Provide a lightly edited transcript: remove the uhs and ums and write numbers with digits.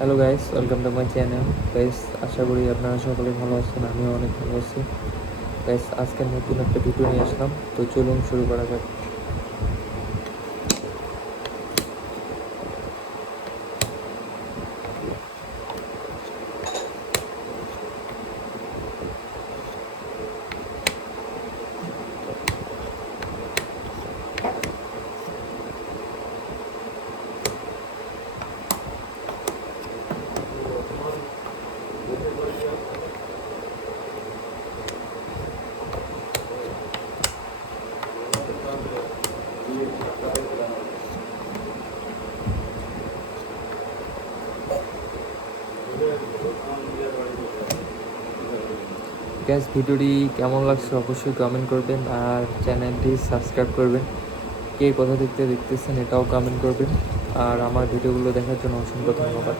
Hello guys, welcome to my channel. Guys, আশা করি আপনারা সকলে ভালো আছেন, আমিও অনেক ভালো আছি। গাইস, আজকে নতুন একটা ভিডিও নিয়ে আসলাম, তো চলুন শুরু করা যাক। গাইস, ভিডিওটি কেমন লাগছে অবশ্যই কমেন্ট করবেন, আর চ্যানেলটি সাবস্ক্রাইব করবেন। কে কোথা থেকে দেখতেছেন এটাও কমেন্ট করবেন। আর আমার ভিডিওগুলো দেখার জন্য অসংখ্য ধন্যবাদ।